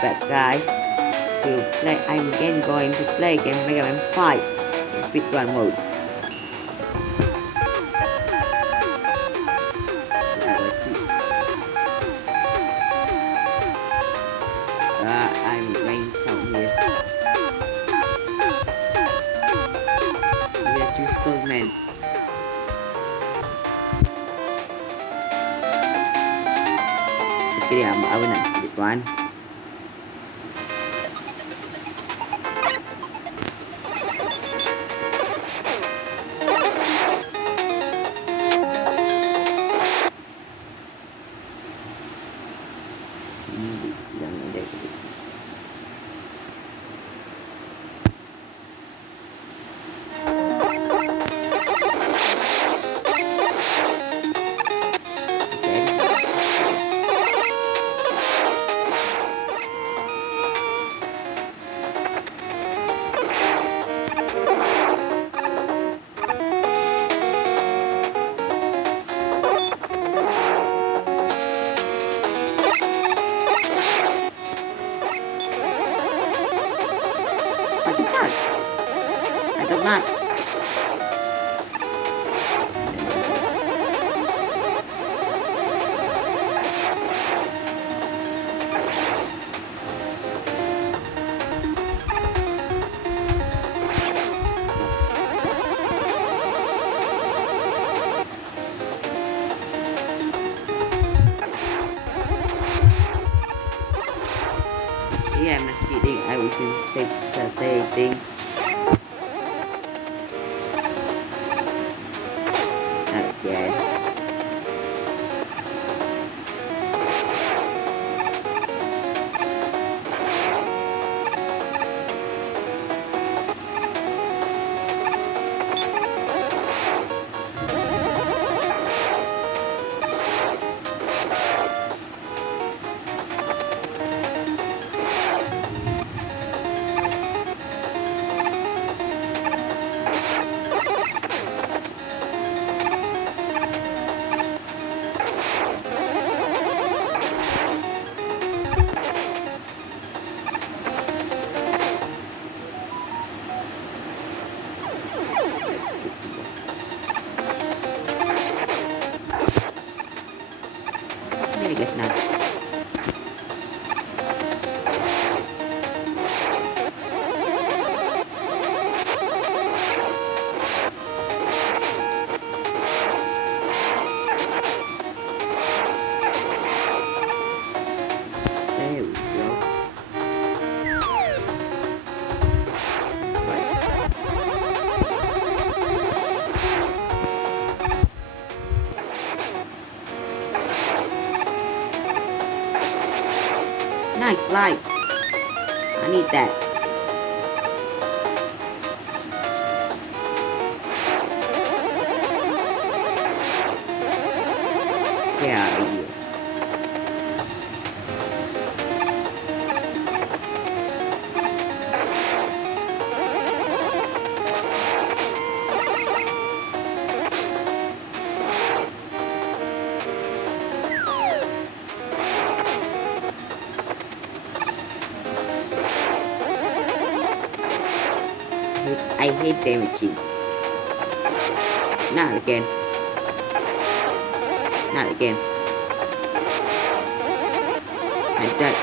back, guys, to play. I'm again going to play game Mega Man 5 speedrun mode. I'm playing sound here. We are choose Stone Man. Jadi I will not skip one. Yang ada I don't not. Yeah, I'm not cheating. I will just say thing. Again. Ini guys, nah. There we go. Nice lights. I need that. Get out of here. I hate damaging. Not again. Not again. Like that.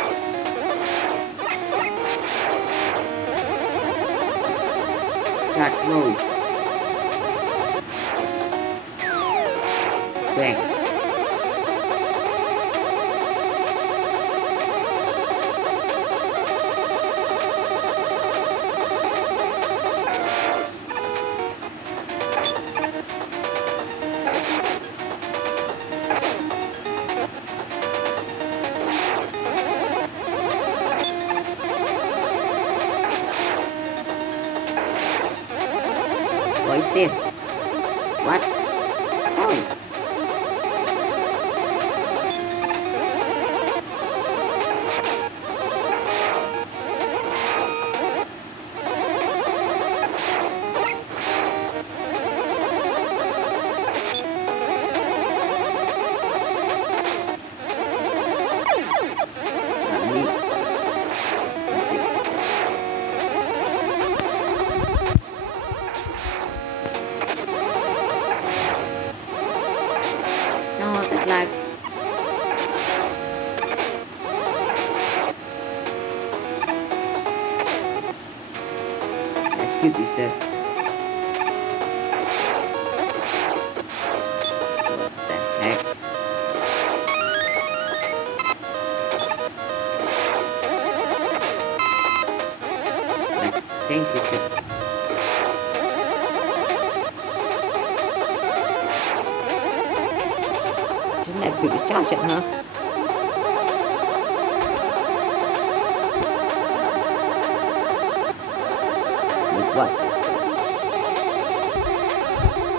Chat mode. Bang. What is this? What? Oh. lag. Excuse me, sir. What the heck? Thank you, sir. Isn't that quick charge it, huh? With what?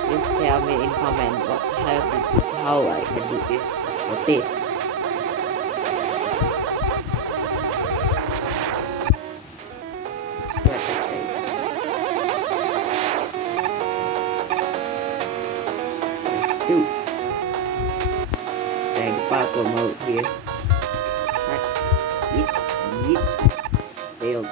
Please tell me in comment how I can do this or this. Square that thing. Do. Sang the parkour mode here. Right. Yeet, yeet. Failed.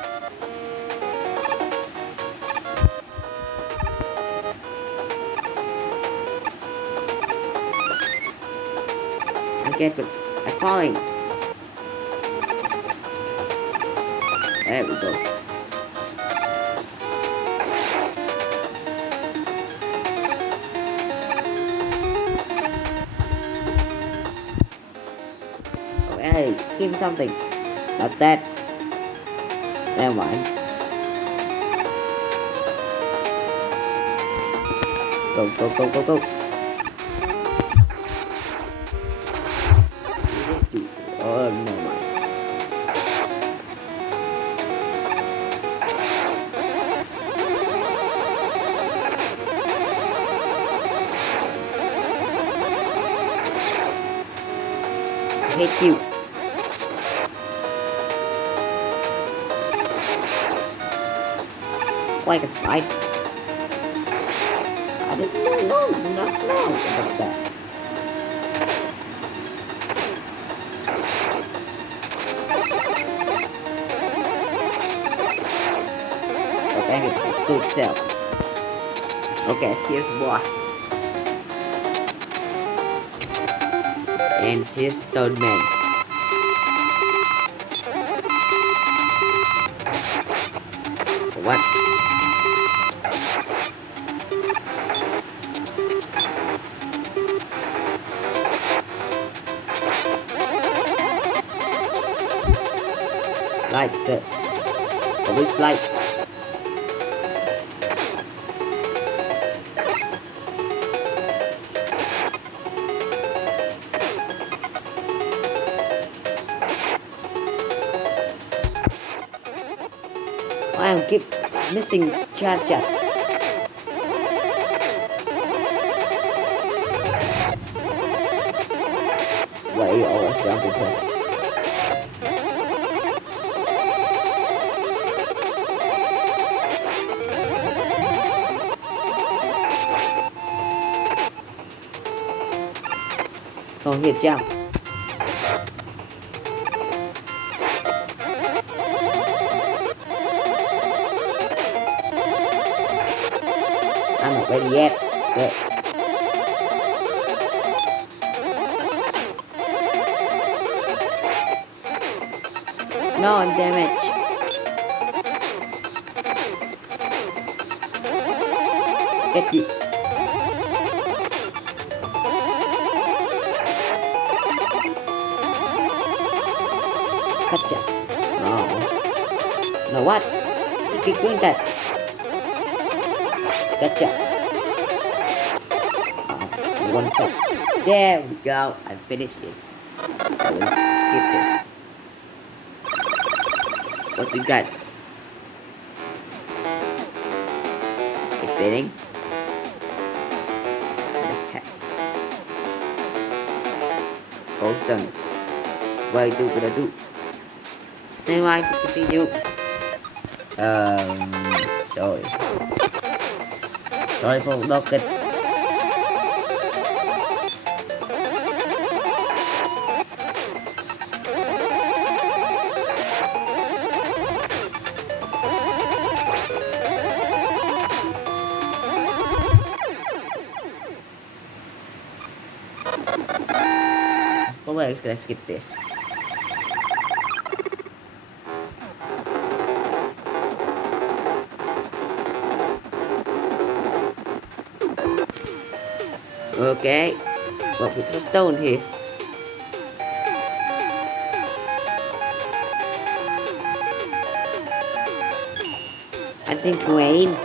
Get good at falling. There we go. Oh, hey, give me something. Not that. Never mind. Go, go, go, go, go. Oh, no mind. I hate you. Like it's right. I didn't know, not know about that. Okay, it's a good self. Okay, here's the boss. And here's the third man. What? Like that. Always like. I keep missing chat. Why are you always jumping here? Không hiện jump. I'm not ready yet. Good. No, I'm damaged. Get you. Gotcha. No. No, what? You keep doing that. Gotcha. One shot. There we go. I finished it. I will skip this. What we got? It's fitting. All done. What I do? Anyway, continue. Sorry. Sorry for blocked. Probably I'm just gonna skip this. Okay. Well, with the stone here. I think rain.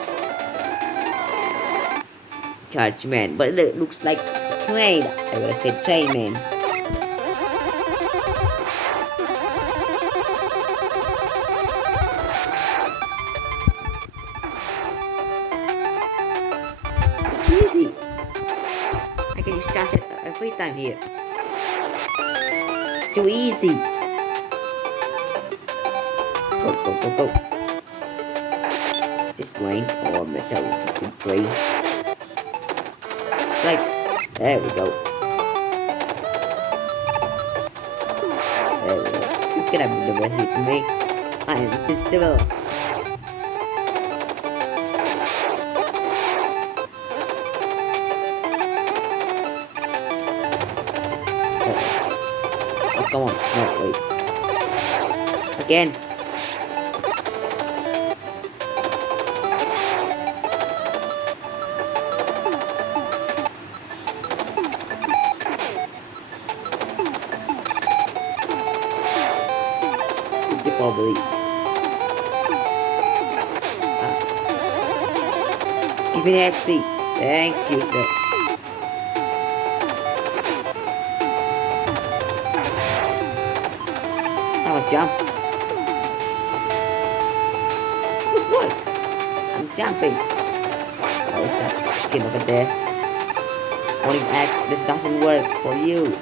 Charge man. But it looks like train. I would say train man. Easy. I can just charge it every time here. Too easy. Go, go, go, go. Just rain or metal. This is free. Right. There we go. There we go. You cannot never hit me. I am invisible. Oh, come on. No, wait. Again. Probaly. Give me that HP. Thank you, sir. Now I jump. What? I'm jumping. Oh, is that skin over there? Morning X, this doesn't work for you.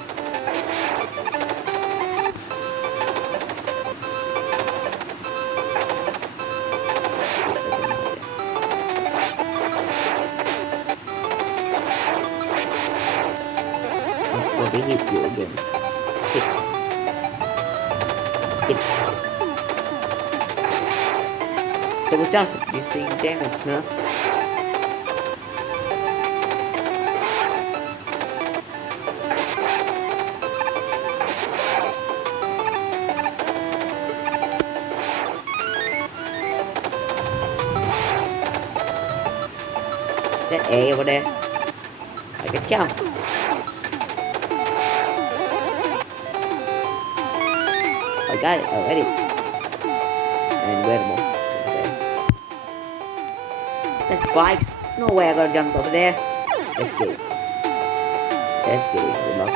They hit you again. Hit. Hit. Double jump. You see damage, huh? That A over there. I can jump. I got it already. And where more? Okay. That's spikes. No way I gotta jump over there. Let's get it. Let's get it. Good luck.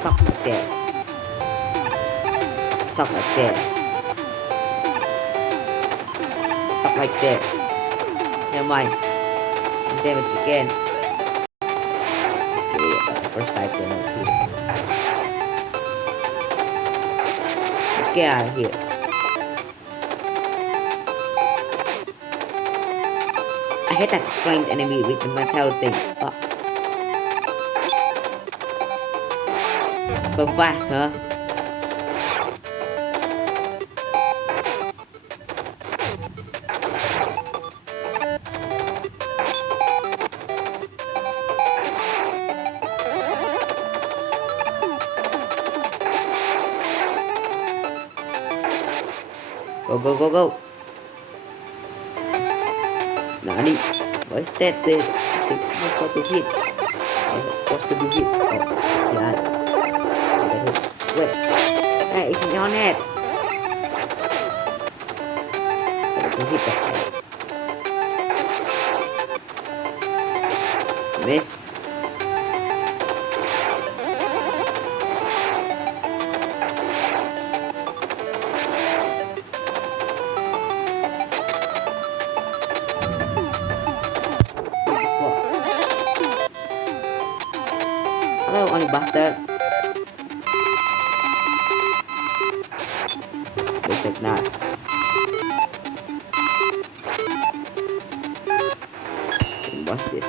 Stop right there. Stop right there. Stop right there. Never mind. Damage again. First time damage here. Get out of here. I hate that strange enemy with the metal thing. So fast, huh? Go, go, go, go. Nani? What is that thing? It's supposed to hit. It's supposed to be hit. Oh, yeah. Wait. Hey, it's on it. I can hit that. Miss. Hello, only bastard. Looks like not. What's this?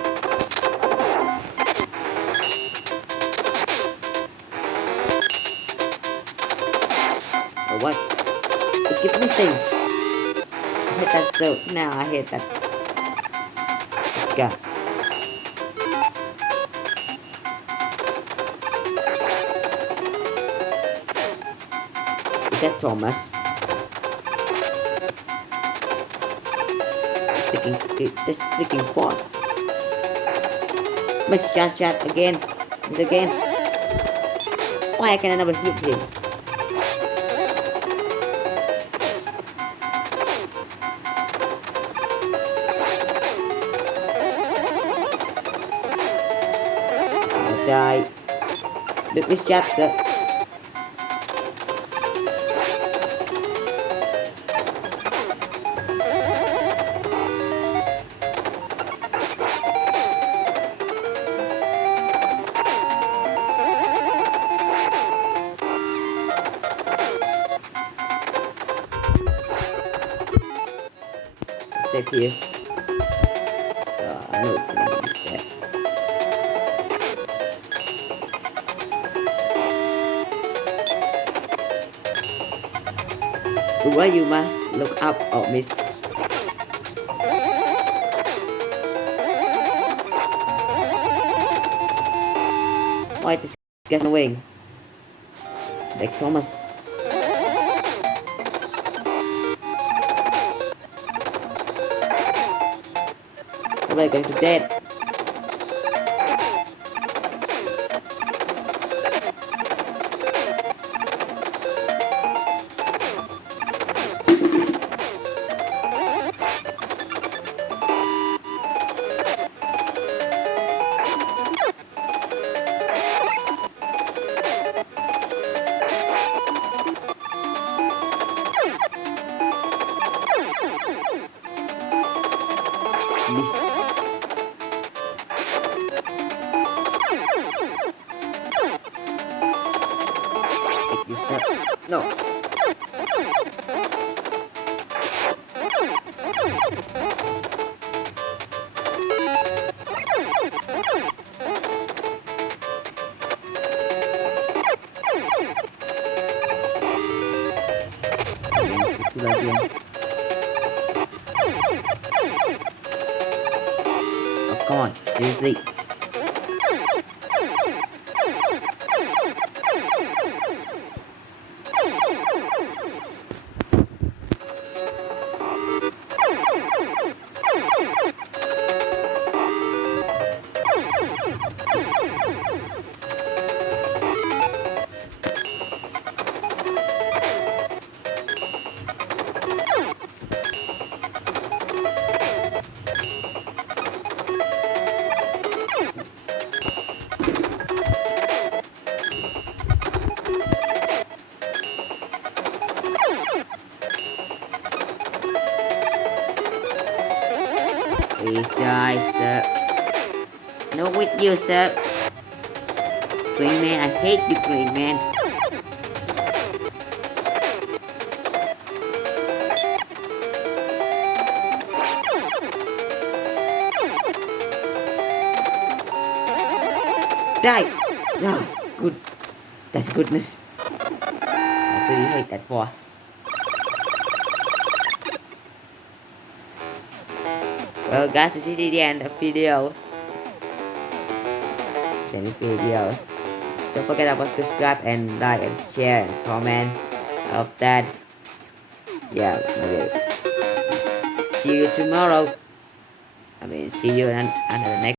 Oh, what? It keeps missing. I hit that still. Now I hit that. God. Is that Thomas? This freaking boss. Miss Chat again. Miss again. Why can I never hit him? I'll die. But Miss Chat, sir. Save here. I know it's gonna be that. Why you must look up or miss? Why this guy's annoying? Like Thomas. Am I going to dead? Miss. Take yourself. No. Situ lagi ya. Oh, come on, seriously. Please die, sir. No with you, sir. Green man, I hate you, green man. Die! No, good. That's goodness. I really hate that boss. Well guys, this is the end of video. This video. Don't forget about subscribe and like and share and comment. I hope that maybe see you tomorrow. See you on the next